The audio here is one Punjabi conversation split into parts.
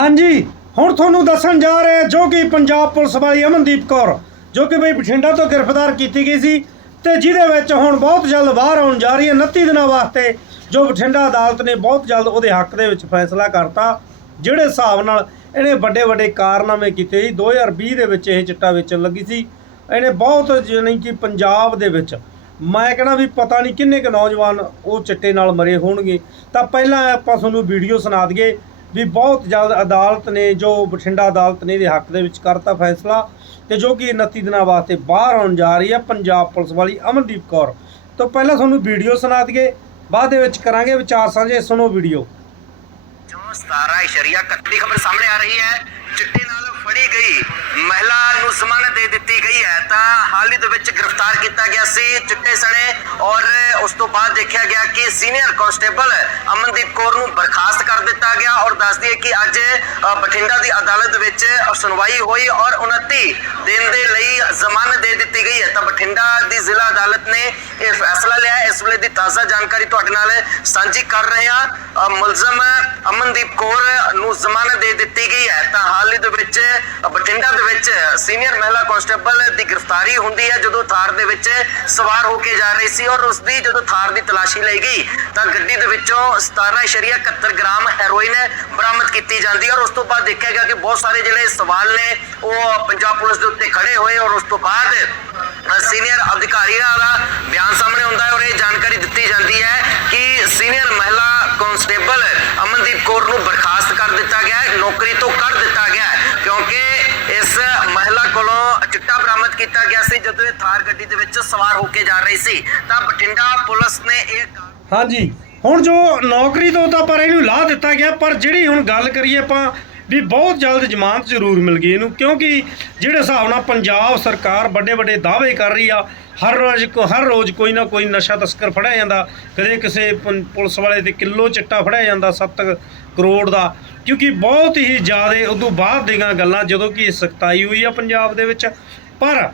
ਹਾਂਜੀ, ਹੁਣ ਤੁਹਾਨੂੰ ਦੱਸਣ ਜਾ ਰਹੇ ਜੋ ਕਿ ਪੰਜਾਬ ਪੁਲਿਸ ਵਾਲੀ ਅਮਨਦੀਪ ਕੌਰ, ਜੋ ਕਿ ਬਈ ਬਠਿੰਡਾ ਤੋਂ ਗ੍ਰਿਫਤਾਰ ਕੀਤੀ ਗਈ ਸੀ ਤੇ ਜਿਹਦੇ ਵਿੱਚ ਹੁਣ ਬਹੁਤ ਜਲਦ ਬਾਹਰ ਆਉਣ ਜਾ ਰਹੀ ਹੈ 29 ਦਿਨਾਂ ਵਾਸਤੇ, ਜੋ ਬਠਿੰਡਾ ਅਦਾਲਤ ਨੇ ਬਹੁਤ ਜਲਦ ਉਹਦੇ ਹੱਕ ਦੇ ਵਿੱਚ ਫੈਸਲਾ ਕਰਤਾ, ਜਿਹੜੇ ਹਿਸਾਬ ਨਾਲ ਇਹਨੇ ਵੱਡੇ ਵੱਡੇ ਕਾਰਨਾਮੇ ਕੀਤੇ ਸੀ। 2020 ਦੇ ਵਿੱਚ ਇਹ ਚਿੱਟਾ ਵੇਚਣ ਲੱਗੀ ਸੀ। ਇਹਨੇ ਬਹੁਤ ਜਾਣੀ ਕਿ ਪੰਜਾਬ ਦੇ ਵਿੱਚ, ਮੈਂ ਕਹਿੰਦਾ ਵੀ ਪਤਾ ਨਹੀਂ ਕਿੰਨੇ ਕੁ ਨੌਜਵਾਨ ਉਹ ਚਿੱਟੇ ਨਾਲ ਮਰੇ ਹੋਣਗੇ। ਤਾਂ ਪਹਿਲਾਂ ਆਪਾਂ ਤੁਹਾਨੂੰ ਵੀਡੀਓ ਸੁਣਾ ਦਈਏ। ਵੀ ਬਹੁਤ ਜਲਦ ਅਦਾਲਤ ਨੇ, ਜੋ ਬਠਿੰਡਾ ਅਦਾਲਤ ਨੇ ਇਹਦੇ ਹੱਕ ਦੇ ਵਿੱਚ ਕਰਤਾ ਫੈਸਲਾ ਤੇ ਜੋ ਕਿ 29 ਦਿਨਾਂ ਵਾਸਤੇ ਬਾਹਰ ਆਉਣ ਜਾ ਰਹੀ ਹੈ ਪੰਜਾਬ ਪੁਲਿਸ ਵਾਲੀ ਅਮਨਦੀਪ ਕੌਰ। ਤੋਂ ਪਹਿਲਾਂ ਤੁਹਾਨੂੰ ਵੀਡੀਓ ਸੁਣਾ ਦਈਏ, ਬਾਅਦ ਦੇ ਵਿੱਚ ਕਰਾਂਗੇ ਵਿਚਾਰ ਸਾਂਝੇ, ਸੁਣੋ ਵੀਡੀਓ। ਜੋ 17 ਇਸ਼ਾਰੀਆ 31 ਖਬਰ ਸਾਹਮਣੇ ਆ ਰਹੀ ਹੈ, ਚਿੱਟੇ ਨਾਲ ਫੜੀ ਗਈ। ਮਹਿਲਾ ਨੂੰ ਜ਼ਮਾਨਤ ਦੇ ਦਿੱਤੀ ਗਈ ਹੈ। ਤਾਂ ਹਾਲ ਹੀ ਦੇ ਵਿੱਚ ਗ੍ਰਿਫਤਾਰ ਕੀਤਾ ਗਿਆ ਸੀ ਚਿੱਟੇ ਸਣੇ ਔਰ ਉਸ ਤੋਂ ਬਾਅਦ ਦੇਖਿਆ ਗਿਆ ਕਿ ਸੀਨੀਅਰ ਕਾਂਸਟੇਬਲ ਅਮਨਦੀਪ ਕੌਰ ਨੂੰ ਬਰਖਾਸਤ ਕਰ ਦਿੱਤਾ ਗਿਆ ਔਰ ਦੱਸ ਦਈਏ ਕਿ ਅੱਜ ਬਠਿੰਡਾ ਦੀ ਅਦਾਲਤ ਵਿੱਚ ਸੁਣਵਾਈ ਹੋਈ ਔਰ 29 ਦਿਨ ਦੇ ਲਈ ਜ਼ਮਾਨਤ ਦੇ ਦਿੱਤੀ ਗਈ ਹੈ। ਤਾਂ ਬਠਿੰਡਾ ਦੀ ਜ਼ਿਲ੍ਹਾ ਅਦਾਲਤ ਨੇ ਇਹ ਫੈਸਲਾ ਲਿਆ। ਇਸ ਵੇਲੇ ਦੀ ਤਾਜ਼ਾ ਜਾਣਕਾਰੀ ਤੁਹਾਡੇ ਨਾਲ ਸਾਂਝੀ ਕਰ ਰਹੇ ਹਾਂ। ਮੁਲਜ਼ਮ ਅਮਨਦੀਪ ਕੌਰ ਨੂੰ ਜ਼ਮਾਨਤ ਦੇ ਦਿੱਤੀ ਗਈ ਹੈ। ਤਾਂ ਹਾਲ ਹੀ ਦੇ ਵਿੱਚ ਅ, ਬਠਿੰਡਾ ਦੇ ਵਿੱਚ ਸੀਨੀਅਰ ਮਹਿਲਾ ਕਾਂਸਟੇਬਲ ਦੀ ਗ੍ਰਿਫਤਾਰੀ ਹੁੰਦੀ ਹੈ ਜਦੋਂ ਥਾਰ ਦੇ ਵਿੱਚ ਸਵਾਰ ਹੋ ਕੇ ਜਾ ਰਹੀ ਸੀ ਔਰ ਉਸ ਦੀ ਜਦੋਂ ਥਾਰ ਦੀ ਤਲਾਸ਼ੀ ਲਈ ਗਈ ਤਾਂ ਗੱਡੀ ਦੇ ਵਿੱਚੋਂ 17.71 ਗ੍ਰਾਮ ਹੈਰੋਇਨ ਬਰਾਮਦ ਕੀਤੀ ਜਾਂਦੀ ਔਰ ਉਸ ਤੋਂ ਬਾਅਦ ਦੇਖਿਆ ਗਿਆ ਕਿ ਬਹੁਤ ਸਾਰੇ ਜਿਹੜੇ ਸਵਾਲ ਨੇ ਉਹ ਪੰਜਾਬ ਪੁਲਿਸ ਦੇ ਉੱਤੇ ਖੜੇ ਹੋਏ ਔਰ ਉਸ ਤੋਂ ਬਾਅਦ ਸੀਨੀਅਰ ਅਧਿਕਾਰੀਆਂ ਦਾ ਬਿਆਨ ਸਾਹਮਣੇ ਆਉਂਦਾ ਹੈ ਔਰ ਇਹ ਜਾਣਕਾਰੀ ਦਿੱਤੀ ਜਾਂਦੀ ਹੈ ਕਿ ਸੀਨੀਅਰ ਮਹਿਲਾ ਕਾਂਸਟੇਬਲ ਅਮਨਦੀਪ ਕੌਰ ਨੂੰ ਬਰਖਾਸਤ ਗਿਆ, ਨੌਕਰੀ ਤੋਂ ਕੱਢ ਦਿੱਤਾ ਗਿਆ, ਕਿਉਂਕਿ ਇਸ ਮਹਿਲਾ ਕੋਲੋਂ ਚਿੱਟਾ ਬਰਾਮਦ ਕੀਤਾ ਗਿਆ ਸੀ, ਜਦੋਂ ਇਹ ਥਾਰ ਗੱਡੀ ਦੇ ਵਿੱਚ ਸਵਾਰ ਹੋ ਕੇ ਜਾ ਰਹੀ ਸੀ, ਤਾਂ ਬਠਿੰਡਾ ਪੁਲਿਸ ਨੇ ਇਹ ਹਾਂਜੀ, ਹੁਣ ਜੋ ਨੌਕਰੀ ਤੋਂ ਤਾਂ ਪਰ ਇਹਨੂੰ ਲਾ ਦਿੱਤਾ ਗਿਆ, ਪਰ ਜਿਹੜੀ ਹੁਣ ਗੱਲ ਕਰੀਏ ਆਪਾਂ, ਵੀ ਬਹੁਤ ਜਲਦ ਜ਼ਮਾਨਤ ਜ਼ਰੂਰ ਮਿਲ ਗਈ ਇਹਨੂੰ, ਕਿਉਂਕਿ ਜਿਹੜੇ ਹਿਸਾਬ ਨਾਲ ਪੰਜਾਬ ਸਰਕਾਰ ਵੱਡੇ ਵੱਡੇ ਦਾਅਵੇ ਕਰ ਰਹੀ ਆ ਹਰ ਰੋਜ਼ ਕੋ ਹਰ ਰੋਜ਼ ਕੋਈ ਨਾ ਕੋਈ ਨਸ਼ਾ ਤਸਕਰ ਫੜਿਆ ਜਾਂਦਾ। ਕਦੇ ਕਿਸੇ ਪੰ- ਪੁਲਿਸ ਵਾਲੇ ਤੇ ਕਿਲੋ ਚਿੱਟਾ ਫੜਿਆ ਜਾਂਦਾ 7 ਕਰੋੜ ਦਾ। ਕਿਉਂਕਿ ਬਹੁਤ ਹੀ ਜ਼ਿਆਦਾ ਉਦੋਂ ਬਾਅਦ ਦੀਆਂ ਗੱਲਾਂ ਜਦੋਂ ਕਿ ਸਖਤਾਈ ਹੋਈ ਆ ਪੰਜਾਬ ਦੇ ਵਿੱਚ। ਪਰ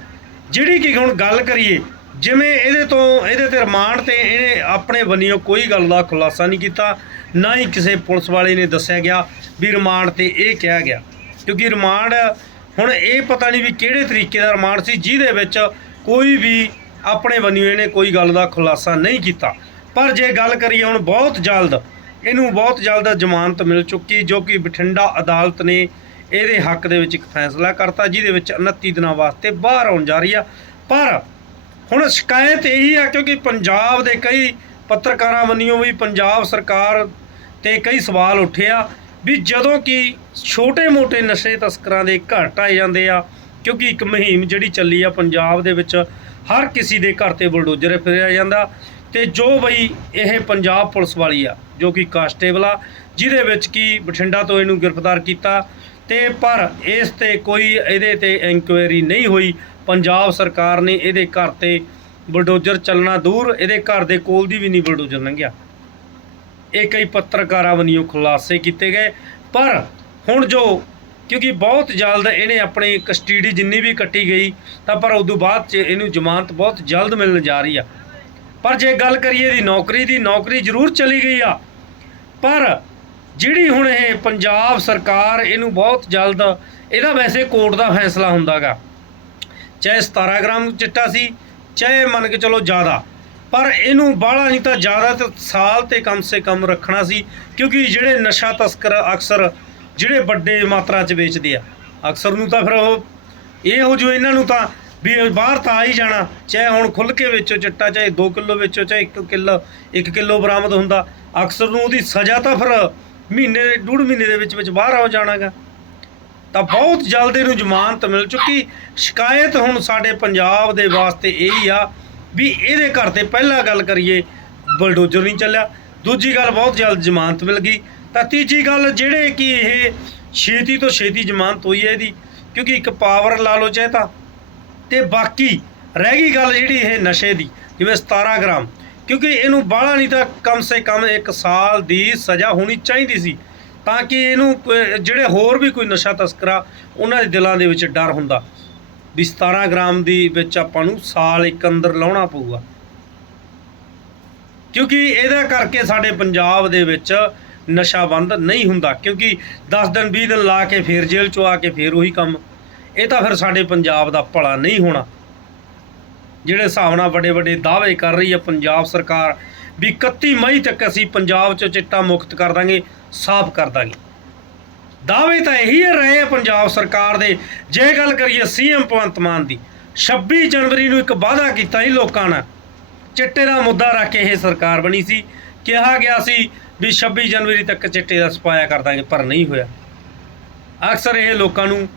ਜਿਹੜੀ ਕਿ ਹੁਣ ਗੱਲ ਕਰੀਏ, ਜਿਵੇਂ ਇਹਦੇ ਤੋਂ ਇਹਦੇ ਤੇ ਰਿਮਾਂਡ ਤੇ ਇਹਨੇ ਆਪਣੇ ਬੰਨਿਓ ਕੋਈ ਗੱਲ ਦਾ ਖੁਲਾਸਾ ਨਹੀਂ ਕੀਤਾ। ਨਾ ਹੀ ਕਿਸੇ ਪੁਲਿਸ ਵਾਲੇ ਨੇ ਦੱਸਿਆ ਗਿਆ ਵੀ ਰਿਮਾਂਡ ਤੇ ਇਹ ਕਿਹਾ ਗਿਆ। ਕਿਉਂਕਿ ਰਿਮਾਂਡ ਹੁਣ ਇਹ ਪਤਾ ਨਹੀਂ ਵੀ ਕਿਹੜੇ ਤਰੀਕੇ ਦਾ ਰਿਮਾਂਡ ਸੀ, ਜਿਹਦੇ ਵਿੱਚ ਕੋਈ ਵੀ ਆਪਣੇ ਬੰਨਿਓ ਇਹਨੇ ਕੋਈ ਗੱਲ ਦਾ ਖੁਲਾਸਾ ਨਹੀਂ ਕੀਤਾ। ਪਰ ਜੇ ਗੱਲ ਕਰੀਏ ਹੁਣ ਬਹੁਤ ਜਲਦ, ਇਹਨੂੰ ਬਹੁਤ ਜਲਦ ਜ਼ਮਾਨਤ ਮਿਲ ਚੁੱਕੀ, ਜੋ ਕਿ ਬਠਿੰਡਾ ਅਦਾਲਤ ਨੇ ਇਹਦੇ ਹੱਕ ਦੇ ਵਿੱਚ ਇੱਕ ਫੈਸਲਾ ਕਰਤਾ, ਜਿਹਦੇ ਵਿੱਚ 29 ਦਿਨਾਂ ਵਾਸਤੇ ਬਾਹਰ ਆਉਣ ਜਾ ਰਹੀ ਆ। ਪਰ ਹੁਣ ਸ਼ਿਕਾਇਤ ਇਹੀ ਆ, ਕਿਉਂਕਿ ਪੰਜਾਬ ਦੇ ਕਈ ਪੱਤਰਕਾਰਾਂ ਵੱਲੋਂ ਵੀ ਪੰਜਾਬ ਸਰਕਾਰ ਤੇ ਕਈ ਸਵਾਲ ਉੱਠੇ ਆ ਵੀ ਜਦੋਂ ਕਿ ਛੋਟੇ-ਮੋਟੇ ਨਸ਼ੇ ਤਸਕਰਾਂ ਦੇ ਘਟ ਆਏ ਜਾਂਦੇ ਆ ਕਿਉਂਕਿ ਇੱਕ ਮੁਹਿੰਮ ਜਿਹੜੀ ਚੱਲੀ ਆ ਪੰਜਾਬ ਦੇ ਵਿੱਚ, ਹਰ ਕਿਸੇ ਦੇ ਘਰ ਤੇ ਬਲਡੋਜਰ ਫਿਰਿਆ ਜਾਂਦਾ ਤੇ ਜੋ ਬਈ ਇਹ ਪੰਜਾਬ ਪੁਲਿਸ ਵਾਲੀ ਆ, ਜੋ ਕਿ ਕਾਂਸਟੇਬਲ ਆ, ਜਿਹਦੇ ਵਿੱਚ ਕੀ ਬਠਿੰਡਾ ਤੋਂ ਇਹਨੂੰ ਗ੍ਰਿਫਤਾਰ ਕੀਤਾ ਤੇ ਪਰ ਇਸ ਤੇ ਕੋਈ ਇਹਦੇ ਤੇ ਇਨਕੁਆਇਰੀ ਨਹੀਂ ਹੋਈ। ਪੰਜਾਬ ਸਰਕਾਰ ਨੇ ਇਹਦੇ ਘਰ ਤੇ ਬਲਡੋਜਰ ਚੱਲਣਾ ਦੂਰ, ਇਹਦੇ ਘਰ ਦੇ ਕੋਲ ਦੀ ਵੀ ਨਹੀਂ ਬਲਡੋਜਰ ਲੰਘਿਆ। ਇਹ ਕਈ ਪੱਤਰਕਾਰਾਂ ਵੱਲੋਂ ਖੁਲਾਸੇ ਕੀਤੇ ਗਏ। ਪਰ ਹੁਣ ਜੋ ਕਿਉਂਕਿ ਬਹੁਤ ਜਲਦ ਇਹਨੇ ਆਪਣੀ ਕਸਟਡੀ ਜਿੰਨੀ ਵੀ ਕੱਟੀ ਗਈ, ਤਾਂ ਪਰ ਉਦੋਂ ਬਾਅਦ ਚ ਇਹਨੂੰ ਜ਼ਮਾਨਤ ਬਹੁਤ ਜਲਦ ਮਿਲਣ ਜਾ ਰਹੀ ਆ। ਪਰ ਜੇ ਗੱਲ ਕਰੀਏ ਇਹਦੀ ਨੌਕਰੀ ਦੀ, ਨੌਕਰੀ ਜ਼ਰੂਰ ਚਲੀ ਗਈ ਆ। ਪਰ ਜਿਹੜੀ ਹੁਣ ਇਹ ਪੰਜਾਬ ਸਰਕਾਰ ਇਹਨੂੰ ਬਹੁਤ ਜਲਦ, ਇਹਦਾ ਵੈਸੇ ਕੋਰਟ ਦਾ ਫੈਸਲਾ ਹੁੰਦਾਗਾ। ਚਾਹੇ 17 ਗ੍ਰਾਮ ਚਿੱਟਾ ਸੀ, ਚਾਹੇ ਮੰਨ ਕੇ ਚਲੋ ਜ਼ਿਆਦਾ। ਪਰ ਇਹਨੂੰ ਬਾਹਲਾ ਨਹੀਂ ਤਾਂ ਜ਼ਿਆਦਾ ਤਾਂ ਸਾਲ ਤੇ ਕਮ ਸੇ ਕਮ ਰੱਖਣਾ ਸੀ, ਕਿਉਂਕਿ ਜਿਹੜੇ ਨਸ਼ਾ ਤਸਕਰ ਅਕਸਰ ਜਿਹੜੇ ਵੱਡੇ ਮਾਤਰਾ 'ਚ ਵੇਚਦੇ ਆ। ਅਕਸਰ ਨੂੰ ਤਾਂ ਫਿਰ ਉਹ ਇਹ ਹੋ ਜੋ ਇਹਨਾਂ ਨੂੰ ਤਾਂ ਵੀ ਬਾਹਰ ਤਾਂ ਆ ਹੀ ਜਾਣਾ। ਚਾਹੇ ਹੁਣ ਖੁੱਲ ਕੇ ਵੇਚੋ ਚਿੱਟਾ, ਚਾਹੇ 2 ਕਿਲੋ ਵੇਚੋ, ਚਾਹੇ 1 ਕਿਲੋ 1 ਕਿਲੋ ਬਰਾਮਦ ਹੁੰਦਾ। ਅਕਸਰ ਨੂੰ ਉਹਦੀ ਸਜ਼ਾ ਤਾਂ ਫਿਰ ਮਹੀਨੇ, ਡੂਢ ਮਹੀਨੇ ਦੇ ਵਿੱਚ ਵਿੱਚ ਬਾਹਰ ਆ ਜਾਣਾਗਾ। ਤਾਂ ਬਹੁਤ ਜਲਦ ਇਹਨੂੰ ਜ਼ਮਾਨਤ ਮਿਲ ਚੁੱਕੀ। ਸ਼ਿਕਾਇਤ ਹੁਣ ਸਾਡੇ ਪੰਜਾਬ ਦੇ ਵਾਸਤੇ ਇਹੀ ਆ ਵੀ ਇਹਦੇ ਘਰ ਤੇ ਪਹਿਲਾਂ ਗੱਲ ਕਰੀਏ, ਬਲਡੋਜ਼ਰ ਨਹੀਂ ਚੱਲਿਆ। ਦੂਜੀ ਗੱਲ, ਬਹੁਤ ਜਲਦ ਜ਼ਮਾਨਤ ਮਿਲ ਗਈ। ਤਾਂ ਤੀਜੀ ਗੱਲ ਜਿਹੜੇ ਕਿ ਇਹ ਛੇਤੀ ਤੋਂ ਛੇਤੀ ਜ਼ਮਾਨਤ ਹੋਈ ਹੈ ਇਹਦੀ, ਕਿਉਂਕਿ ਇੱਕ ਪਾਵਰ ਲਾ ਲਓ ਚਾਹੇ ਤਾਂ। ਤੇ ਬਾਕੀ ਰਹਿ ਗਈ ਗੱਲ ਜਿਹੜੀ ਇਹ ਨਸ਼ੇ ਦੀ, ਜਿਵੇਂ 17 ਗ੍ਰਾਮ, ਕਿਉਂਕਿ ਇਹਨੂੰ ਬਾਹਲਾ ਨਹੀਂ ਤਾਂ ਕਮ ਸੇ ਕਮ 1 ਸਾਲ ਦੀ ਸਜ਼ਾ ਹੋਣੀ ਚਾਹੀਦੀ ਸੀ, ਤਾਂ ਕਿ ਇਹਨੂੰ ਜਿਹੜੇ ਹੋਰ ਵੀ ਕੋਈ ਨਸ਼ਾ ਤਸਕਰਾ, ਉਹਨਾਂ ਦੇ ਦਿਲਾਂ ਦੇ ਵਿੱਚ ਡਰ ਹੁੰਦਾ। ਵੀ 17 ਗ੍ਰਾਮ ਦੀ ਵਿੱਚ ਆਪਾਂ ਨੂੰ ਸਾਲ ਇੱਕ ਅੰਦਰ ਲਾਉਣਾ ਪਊਗਾ। ਕਿਉਂਕਿ ਇਹਦਾ ਕਰਕੇ ਸਾਡੇ ਪੰਜਾਬ ਦੇ ਵਿੱਚ ਨਸ਼ਾ ਬੰਦ ਨਹੀਂ ਹੁੰਦਾ, ਕਿਉਂਕਿ 10 ਦਿਨ 20 ਦਿਨ ਲਾ ਕੇ ਫੇਰ ਜੇਲ੍ਹ ਚੋਂ ਆ ਕੇ ਫੇਰ ਉਹੀ ਕੰਮ। ਇਹ ਤਾਂ ਫਿਰ ਸਾਡੇ ਪੰਜਾਬ ਦਾ ਭਲਾ ਨਹੀਂ ਹੋਣਾ। ਜਿਹੜੇ ਹਿਸਾਬ ਨਾਲ ਵੱਡੇ ਵੱਡੇ ਦਾਅਵੇ ਕਰ ਰਹੀ ਹੈ ਪੰਜਾਬ ਸਰਕਾਰ, ਵੀ 31 ਮਈ ਤੱਕ ਅਸੀਂ ਪੰਜਾਬ 'ਚੋਂ ਚਿੱਟਾ ਮੁਕਤ ਕਰ ਦਾਂਗੇ, ਸਾਫ਼ ਕਰ ਦਾਂਗੇ। ਦਾਅਵੇ ਤਾਂ ਇਹੀ ਰਹੇ ਆ ਪੰਜਾਬ ਸਰਕਾਰ ਦੇ। ਜੇ ਗੱਲ ਕਰੀਏ ਸੀਐਮ ਭਗਵੰਤ ਮਾਨ ਦੀ 26 ਜਨਵਰੀ ਨੂੰ ਇੱਕ ਵਾਅਦਾ ਕੀਤਾ ਸੀ ਲੋਕਾਂ ਨਾਲ। ਚਿੱਟੇ ਦਾ ਮੁੱਦਾ ਰੱਖ ਕੇ ਇਹ ਸਰਕਾਰ ਬਣੀ ਸੀ। ਕਿਹਾ ਗਿਆ ਸੀ ਵੀ 26 ਜਨਵਰੀ ਤੱਕ ਚਿੱਟੇ ਦਾ ਸਪਾਇਆ ਕਰ ਦਾਂਗੇ, ਪਰ ਨਹੀਂ ਹੋਇਆ। ਅਕਸਰ ਇਹ ਲੋਕਾਂ ਨੂੰ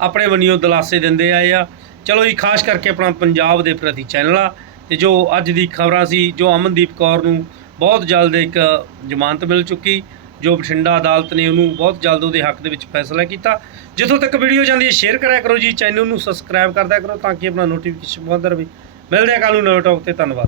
ਆਪਣੇ ਵੱਲੋਂ ਦਿਲਾਸੇ ਦਿੰਦੇ ਆਏ ਆ। ਚਲੋ ਜੀ, ਖਾਸ ਕਰਕੇ ਆਪਣਾ ਪੰਜਾਬ ਦੇ ਪ੍ਰਤੀ ਚੈਨਲ ਆ ਤੇ ਜੋ ਅੱਜ ਦੀ ਖਬਰਾਂ ਸੀ, ਜੋ ਅਮਨਦੀਪ ਕੌਰ ਨੂੰ ਬਹੁਤ ਜਲਦ ਇੱਕ ਜ਼ਮਾਨਤ ਮਿਲ ਚੁੱਕੀ, ਜੋ ਬਠਿੰਡਾ ਅਦਾਲਤ ਨੇ ਉਹਨੂੰ ਬਹੁਤ ਜਲਦ ਉਹਦੇ ਹੱਕ ਦੇ ਵਿੱਚ ਫੈਸਲਾ ਕੀਤਾ। ਜਿੱਥੋਂ ਤੱਕ ਵੀਡੀਓ ਜਾਂਦੀ ਹੈ, ਸ਼ੇਅਰ ਕਰਿਆ ਕਰੋ ਜੀ, ਚੈਨਲ ਨੂੰ ਸਬਸਕ੍ਰਾਈਬ ਕਰਦਿਆ ਕਰੋ ਤਾਂ ਕਿ ਆਪਣਾ ਨੋਟੀਫਿਕੇਸ਼ਨ ਪਹੁੰਚਦਾ ਰਹੇ। ਮਿਲਦੇ ਆ ਕੱਲ ਨੂੰ ਨਵੇਂ ਟੌਪ ਤੇ, ਧੰਨਵਾਦ।